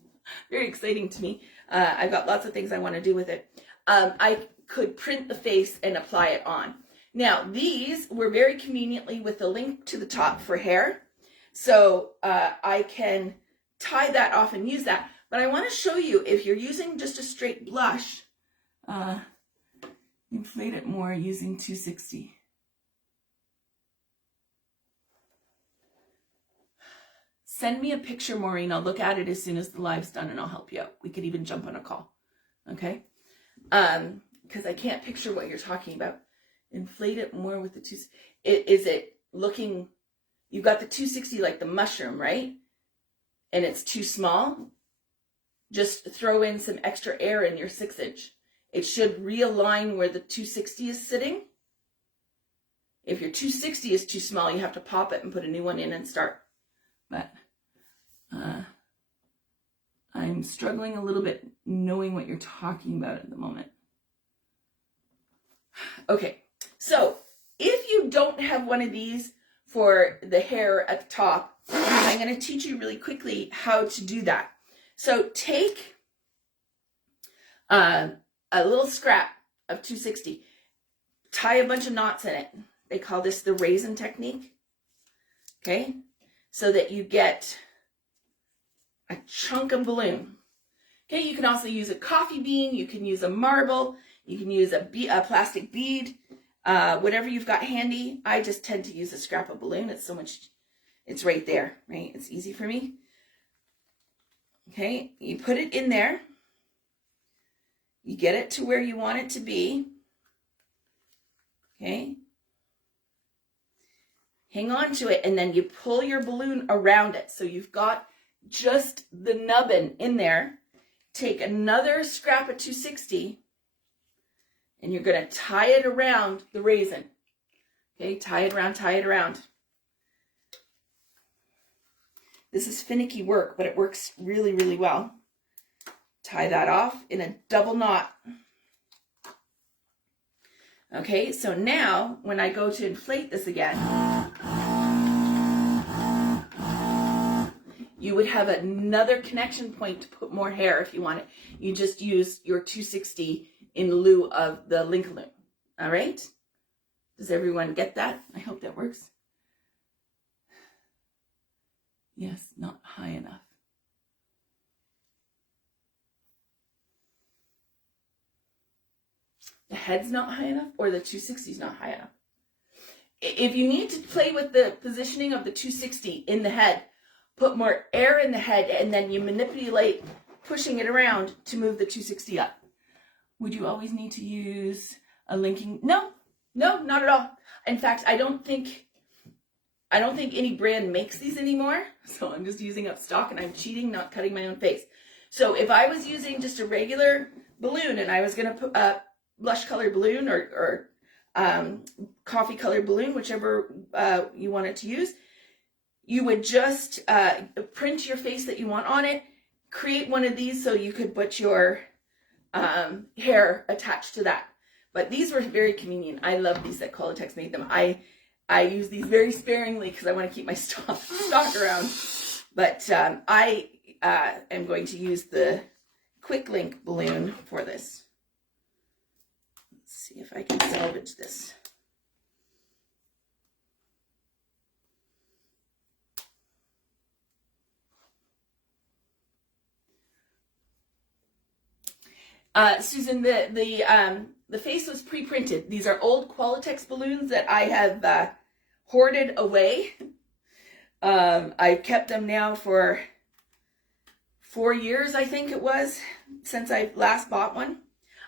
very exciting to me. I've got lots of things I want to do with it. I could print the face and apply it on. Now, these were very conveniently with a link to the top for hair. So I can tie that off and use that. But I want to show you, if you're using just a straight blush, inflate it more using 260. Send me a picture, Maureen. I'll look at it as soon as the live's done and I'll help you out. We could even jump on a call. Okay? Because I can't picture what you're talking about. Inflate it more with the is it looking, you've got the 260 like the mushroom, right? And it's too small. Just throw in some extra air in your 6-inch. It should realign where the 260 is sitting. If your 260 is too small, you have to pop it and put a new one in and start. But I'm struggling a little bit knowing what you're talking about at the moment. Okay, so if you don't have one of these for the hair at the top, I'm going to teach you really quickly how to do that. So take a little scrap of 260, tie a bunch of knots in it. They call this the raisin technique. Okay, so that you get a chunk of balloon. Okay, you can also use a coffee bean, you can use a marble, you can use a plastic bead, whatever you've got handy. I just tend to use a scrap of balloon. It's so much, it's right there, right? It's easy for me. Okay, you put it in there. You get it to where you want it to be. Okay. hang on to it, and then you pull your balloon around it. So you've got just the nubbin in there. Take another scrap of 260, and you're going to tie it around the raisin. Okay, tie it around, tie it around. This is finicky work, but it works really, really well. Tie that off in a double knot. Okay, so now when I go to inflate this again, you would have another connection point to put more hair if you want it. You just use your 260 in lieu of the link loom. All right? Does everyone get that? I hope that works. Yes, not high enough. The head's not high enough, or the 260 is not high enough. If you need to play with the positioning of the 260 in the head, put more air in the head, and then you manipulate pushing it around to move the 260 up. Would you always need to use a linking? No, not at all. In fact, I don't think any brand makes these anymore. So I'm just using up stock, and I'm cheating, not cutting my own face. So if I was using just a regular balloon and I was going to put a blush colored balloon or coffee colored balloon, whichever you wanted to use, you would just print your face that you want on it, create one of these so you could put your hair attached to that. But these were very convenient. I love these that Qualitex made them. I use these very sparingly because I want to keep my stock around. But I am going to use the quick link balloon for this. Let's see if I can salvage this. Susan, the face was pre-printed. These are old Qualitex balloons that I have hoarded away. I've kept them now for 4 years, I think it was, since I last bought one.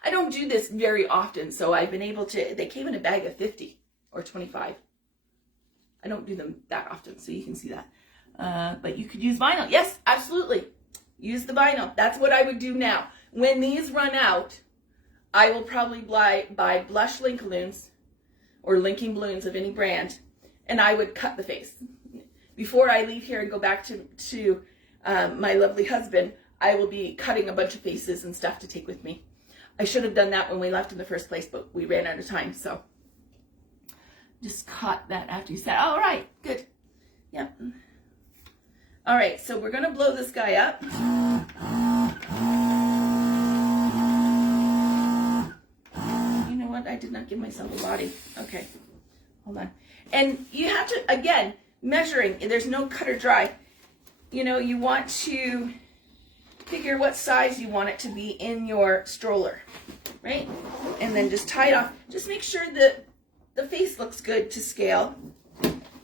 I don't do this very often, so I've been able to, they came in a bag of 50 or 25. I don't do them that often, so you can see that. But you could use vinyl. Yes, absolutely. Use the vinyl. That's what I would do now. When these run out, I will probably buy blush link balloons or linking balloons of any brand, and I would cut the face. Before I leave here and go back to my lovely husband, I will be cutting a bunch of faces and stuff to take with me. I should have done that when we left in the first place, but we ran out of time, so just caught that after you said, all right, good. Yep. All right, so we're going to blow this guy up. I did not give myself a body. Okay, hold on. And you have to, again, measuring. There's no cut or dry. You know, you want to figure what size you want it to be in your stroller, right? And then just tie it off. Just make sure that the face looks good to scale.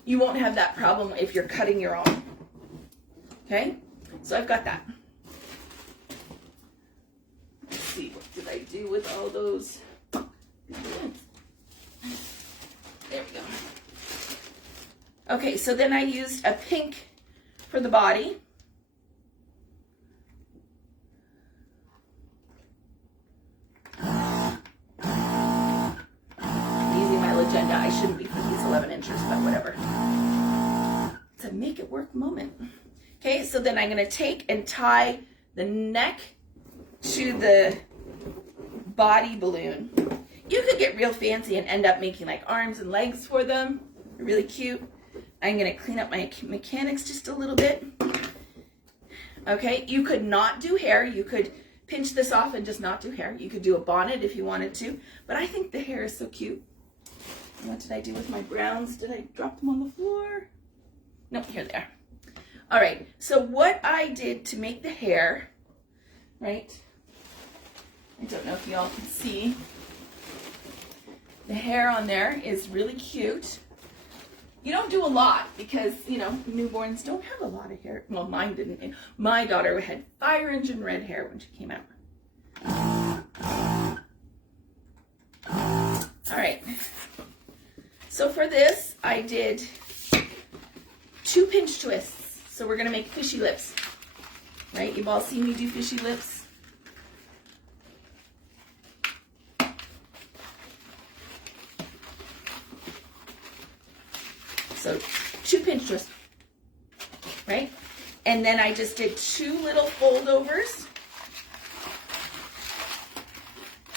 You won't have that problem if you're cutting your own. Okay, so I've got that. Let's see, what did I do with all those? There we go. Okay, so then I used a pink for the body. I'm using my legenda. I shouldn't be for these 11 inches, but whatever. It's a make it work moment. Okay, so then I'm going to take and tie the neck to the body balloon. You could get real fancy and end up making like arms and legs for them. They're really cute. I'm going to clean up my mechanics just a little bit. Okay, you could not do hair. You could pinch this off and just not do hair. You could do a bonnet if you wanted to, but I think the hair is so cute. What did I do with my browns? Did I drop them on the floor? No, here they are. All right, so what I did to make the hair, right? I don't know if you all can see. The hair on there is really cute. You don't do a lot because, you know, newborns don't have a lot of hair. Well, mine didn't. My daughter had fire engine red hair when she came out. All right. So for this, I did 2 pinch twists. So we're gonna make fishy lips, right? You've all seen me do fishy lips. So 2 pinch twists, right? And then I just did 2 little fold overs.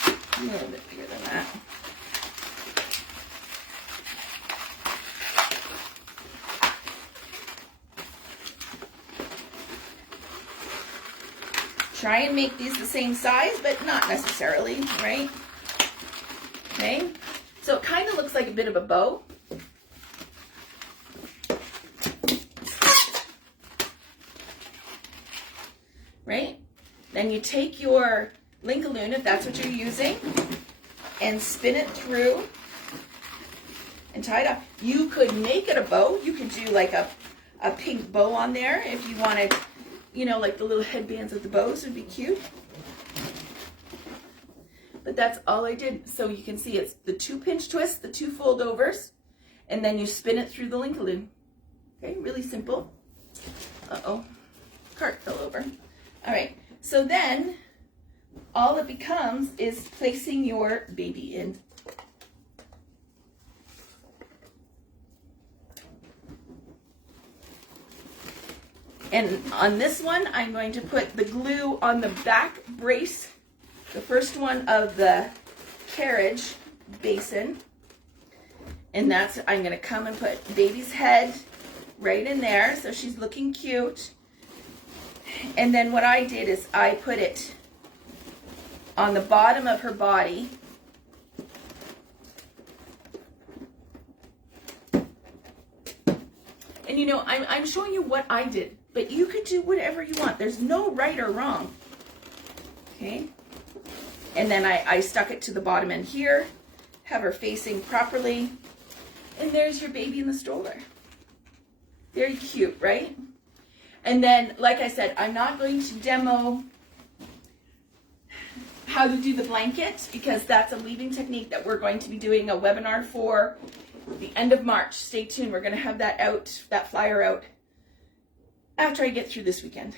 A little bit bigger than that. Try and make these the same size, but not necessarily, right? Okay, so it kind of looks like a bit of a bow. Right? Then you take your Linkaloon, if that's what you're using, and spin it through and tie it up. You could make it a bow. You could do like a pink bow on there if you wanted, you know, like the little headbands with the bows would be cute. But that's all I did. So you can see it's the 2 pinch twists, the 2 fold overs, and then you spin it through the Linkaloon. Okay, really simple. Uh-oh, cart fell over. All right, so then all it becomes is placing your baby in. And on this one, I'm going to put the glue on the back brace, the first one of the Carriage basin. And that's, I'm gonna come and put baby's head right in there, so she's looking cute. And then what I did is I put it on the bottom of her body. And you know, I'm showing you what I did, but you could do whatever you want. There's no right or wrong. Okay? And then I stuck it to the bottom end here, have her facing properly. And there's your baby in the stroller. Very cute, right? And then, like I said, I'm not going to demo how to do the blanket because that's a weaving technique that we're going to be doing a webinar for the end of March. Stay tuned. We're going to have that out, that flyer out after I get through this weekend.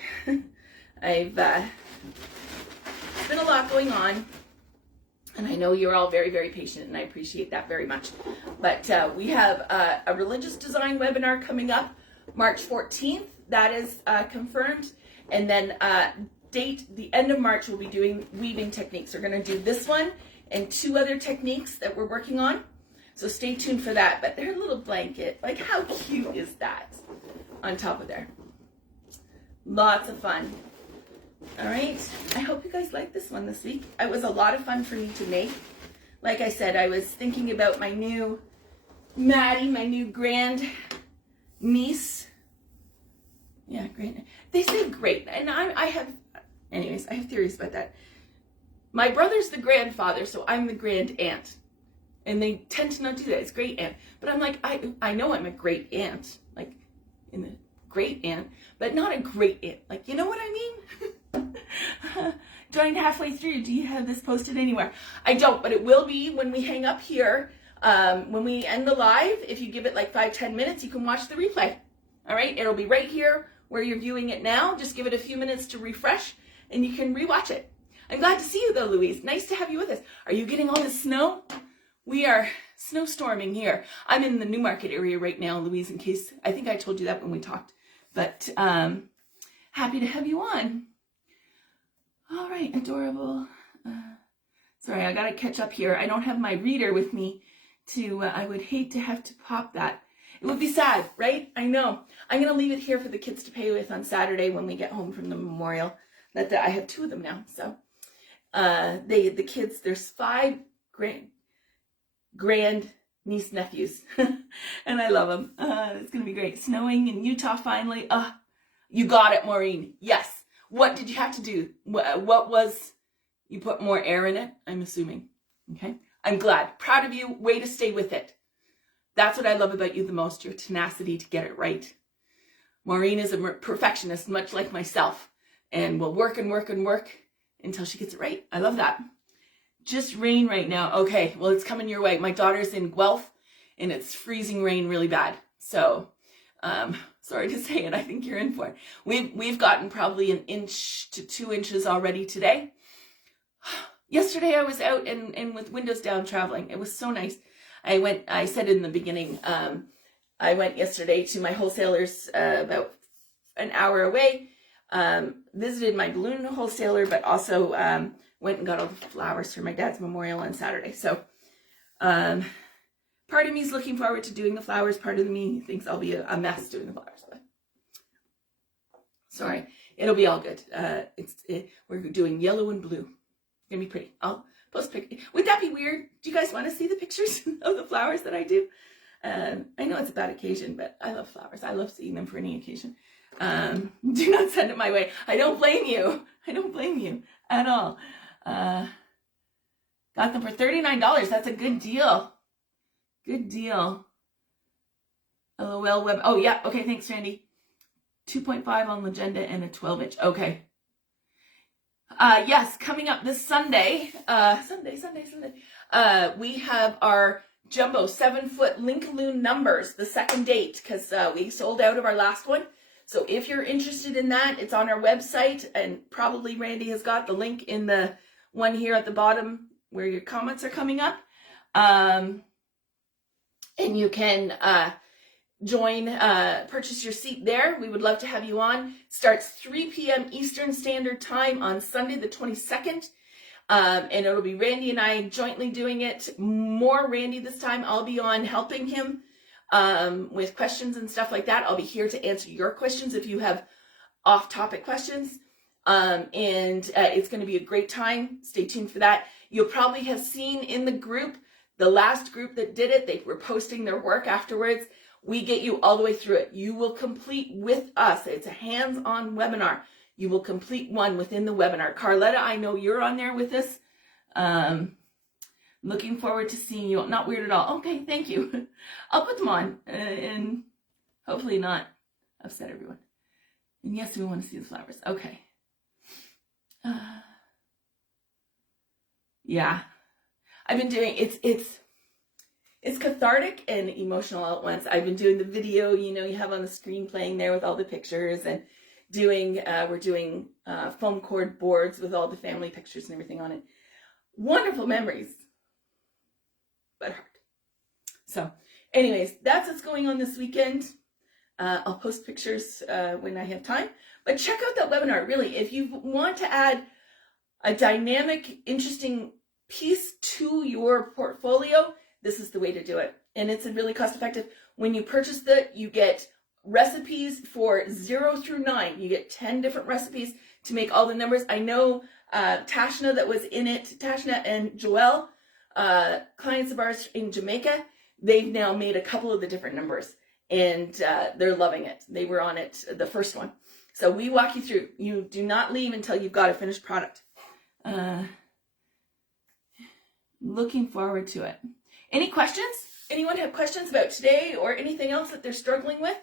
I've it's been a lot going on, and I know you're all very, very patient, and I appreciate that very much. But we have a religious design webinar coming up March 14th. That is confirmed. And then date, the end of March, we'll be doing weaving techniques. We're going to do this one and 2 other techniques that we're working on. So stay tuned for that. But their little blanket, like how cute is that on top of there? Lots of fun. All right. I hope you guys like this one this week. It was a lot of fun for me to make. Like I said, I was thinking about my new Maddie, my new grand niece. Yeah, great. They say great, and I have theories about that. My brother's the grandfather, so I'm the grand aunt, and they tend to not do that. It's great aunt, but I'm like, I know I'm a great aunt, like in the great aunt, but not a great aunt. Like, you know what I mean? Join halfway through. Do you have this posted anywhere? I don't, but it will be when we hang up here. When we end the live, if you give it like 5-10 minutes, you can watch the replay. All right, it'll be right here where you're viewing it now. Just give it a few minutes to refresh and you can rewatch it. I'm glad to see you though, Louise. Nice to have you with us. Are you getting all the snow? We are snowstorming here. I'm in the Newmarket area right now, Louise, in case, I think I told you that when we talked, but happy to have you on. All right, adorable. Sorry, I gotta catch up here. I don't have my reader with me to, I would hate to have to pop that. It would be sad, right? I know. I'm going to leave it here for the kids to play with on Saturday when we get home from the memorial. I have 2 of them now. So the kids, there's 5 grand niece nephews. And I love them. It's going to be great. Snowing in Utah finally. You got it, Maureen. Yes. What did you have to do? What was, you put more air in it, I'm assuming. Okay. I'm glad. Proud of you. Way to stay with it. That's what I love about you the most, your tenacity to get it right. Maureen is a perfectionist, much like myself, and will work and work and work until she gets it right. I love that. Just rain right now. Okay, well, it's coming your way. My daughter's in Guelph, and it's freezing rain really bad. So Sorry to say it, I think you're in for it. We've gotten probably 1 inch to 2 inches already today. Yesterday I was out and with windows down traveling. It was so nice. I said in the beginning, I went yesterday to my wholesalers about an hour away, visited my balloon wholesaler, but also went and got all the flowers for my dad's memorial on Saturday. So part of me is looking forward to doing the flowers. Part of me thinks I'll be a mess doing the flowers. But sorry, it'll be all good. We're doing yellow and blue. It's going to be pretty. I'll post pictures. Would that be weird? Do you guys want to see the pictures of the flowers that I do? I know it's a bad occasion, but I love flowers. I love seeing them for any occasion. Do not send it my way. I don't blame you. I don't blame you at all. Got them for $39. That's a good deal. Good deal. LOL web. Oh, yeah. Okay, thanks, Randy. 2.5 on Legenda and a 12-inch. Okay. Yes, coming up this Sunday. Sunday. We have our jumbo 7-foot Linkaloon numbers, the second date, because we sold out of our last one. So if you're interested in that, it's on our website, and probably Randy has got the link in the one here at the bottom where your comments are coming up. And you can join, purchase your seat there. We would love to have you on. Starts 3 p.m. Eastern Standard Time on Sunday the 22nd. And it'll be Randy and I jointly doing it. More Randy this time. I'll be on helping him with questions and stuff like that. I'll be here to answer your questions if you have off-topic questions. And it's going to be a great time. Stay tuned for that. You'll probably have seen in the group, the last group that did it, they were posting their work afterwards. We get you all the way through it. You will complete with us. It's a hands-on webinar. You will complete one within the webinar. Carletta, I know you're on there with us. Looking forward to seeing you. Not weird at all. Okay, thank you. I'll put them on and hopefully not upset everyone. And yes, we want to see the flowers. Okay. Yeah. I've been doing, it's cathartic and emotional all at once. I've been doing the video, you have on the screen playing there with all the pictures, and we're doing foam cord boards with all the family pictures and everything on it. Wonderful memories, but hard. So anyways, that's what's going on this weekend. I'll post pictures when I have time, but check out that webinar. Really, if you want to add a dynamic, interesting piece to your portfolio, this is the way to do it. And it's really cost effective. When you purchase you get recipes for 0 through 9. You get 10 different recipes to make all the numbers. I know Tashna that was in it, Tashna and Joelle, clients of ours in Jamaica, they've now made a couple of the different numbers, and they're loving it. They were on it, the first one. So we walk you through. You do not leave until you've got a finished product. Looking forward to it. Any questions? Anyone have questions about today or anything else that they're struggling with?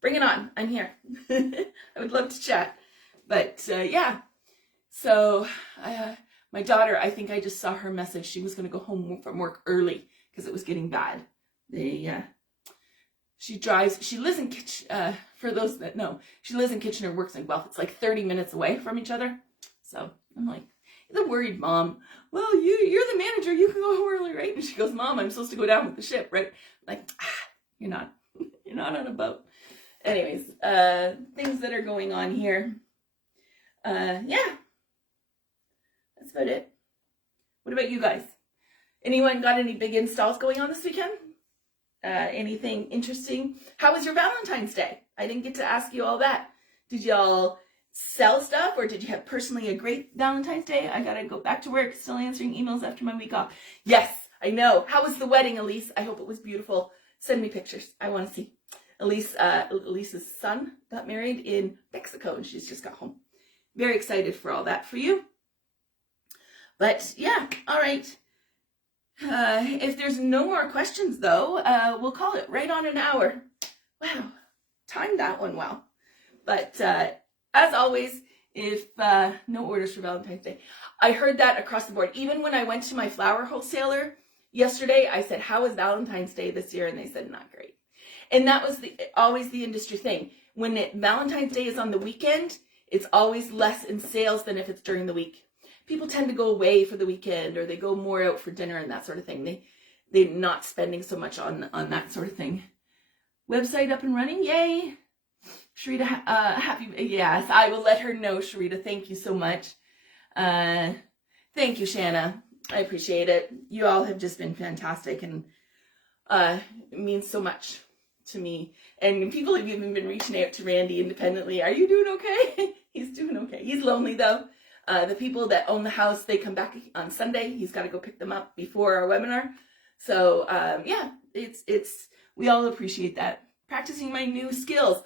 Bring it on. I'm here. I would love to chat. But yeah. So my daughter, I think I just saw her message. She was going to go home from work early because it was getting bad. She lives in Kitchener, for those that know, she lives in Kitchener, works in Guelph. It's like 30 minutes away from each other. So I'm like, the worried mom. Well, you're the manager. You can go home early, right? And she goes, Mom, I'm supposed to go down with the ship, right? I'm like, you're not. You're not on a boat. Anyways, things that are going on here. Yeah. That's about it. What about you guys? Anyone got any big installs going on this weekend? Anything interesting? How was your Valentine's Day? I didn't get to ask you all that. Did y'all sell stuff, or did you have personally a great Valentine's Day? I gotta go back to work, still answering emails after my week off. Yes, I know. How was the wedding, Elise? I hope it was beautiful. Send me pictures. I want to see. Elise's son got married in Mexico, and she's just got home. Very excited for all that for you. But yeah, all right. If there's no more questions, though, we'll call it right on an hour. Wow, timed that one well. But as always, if no orders for Valentine's Day, I heard that across the board. Even when I went to my flower wholesaler yesterday, I said, how was Valentine's Day this year? And they said, not great. And that was always the industry thing. When Valentine's Day is on the weekend, it's always less in sales than if it's during the week. People tend to go away for the weekend, or they go more out for dinner and that sort of thing. They're not spending so much on that sort of thing. Website up and running, yay! Sharita, happy, yes, I will let her know, Sharita. Thank you so much. Thank you, Shanna. I appreciate it. You all have just been fantastic, and it means so much to me. And people have even been reaching out to Randy independently. Are you doing okay? He's doing okay. He's lonely though. The people that own the house, they come back on Sunday. He's got to go pick them up before our webinar. So yeah, we all appreciate that. Practicing my new skills.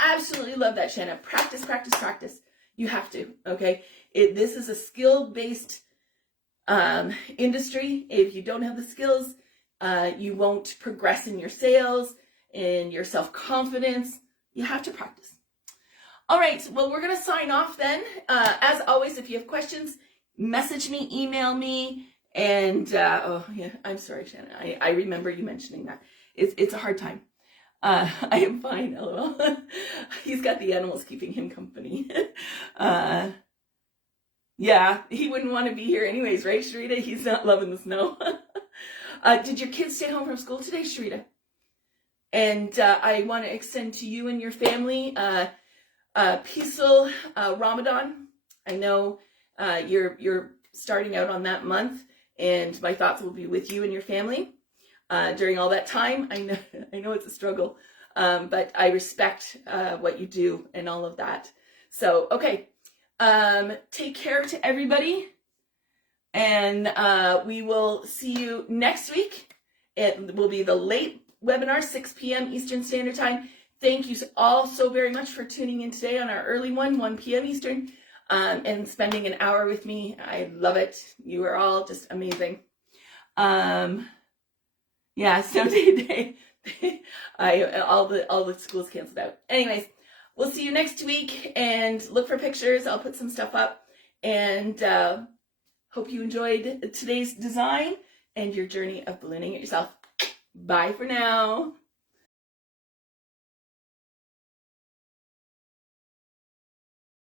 Absolutely love that, Shanna. Practice, practice, practice. You have to, okay? This is a skill-based industry. If you don't have the skills, you won't progress in your sales and your self-confidence. You have to practice. All right, well, we're going to sign off then. As always, if you have questions, message me, email me, and oh yeah, I'm sorry, Shannon. I remember you mentioning that. It's a hard time. I am fine, lol. He's got the animals keeping him company. Yeah, he wouldn't want to be here anyways, right, Sharita? He's not loving the snow. Did your kids stay home from school today, Sharita? And I want to extend to you and your family peaceful Ramadan. I know you're starting out on that month, and my thoughts will be with you and your family during all that time. I know it's a struggle, but I respect what you do and all of that. So, okay, take care to everybody, and we will see you next week. It will be the late webinar, 6 p.m. Eastern Standard Time. Thank you all so very much for tuning in today on our early one, 1 p.m. Eastern, and spending an hour with me. I love it. You are all just amazing. Yeah, so all the schools canceled out. Anyways, we'll see you next week, and look for pictures. I'll put some stuff up, and hope you enjoyed today's design and your journey of ballooning it yourself. Bye for now.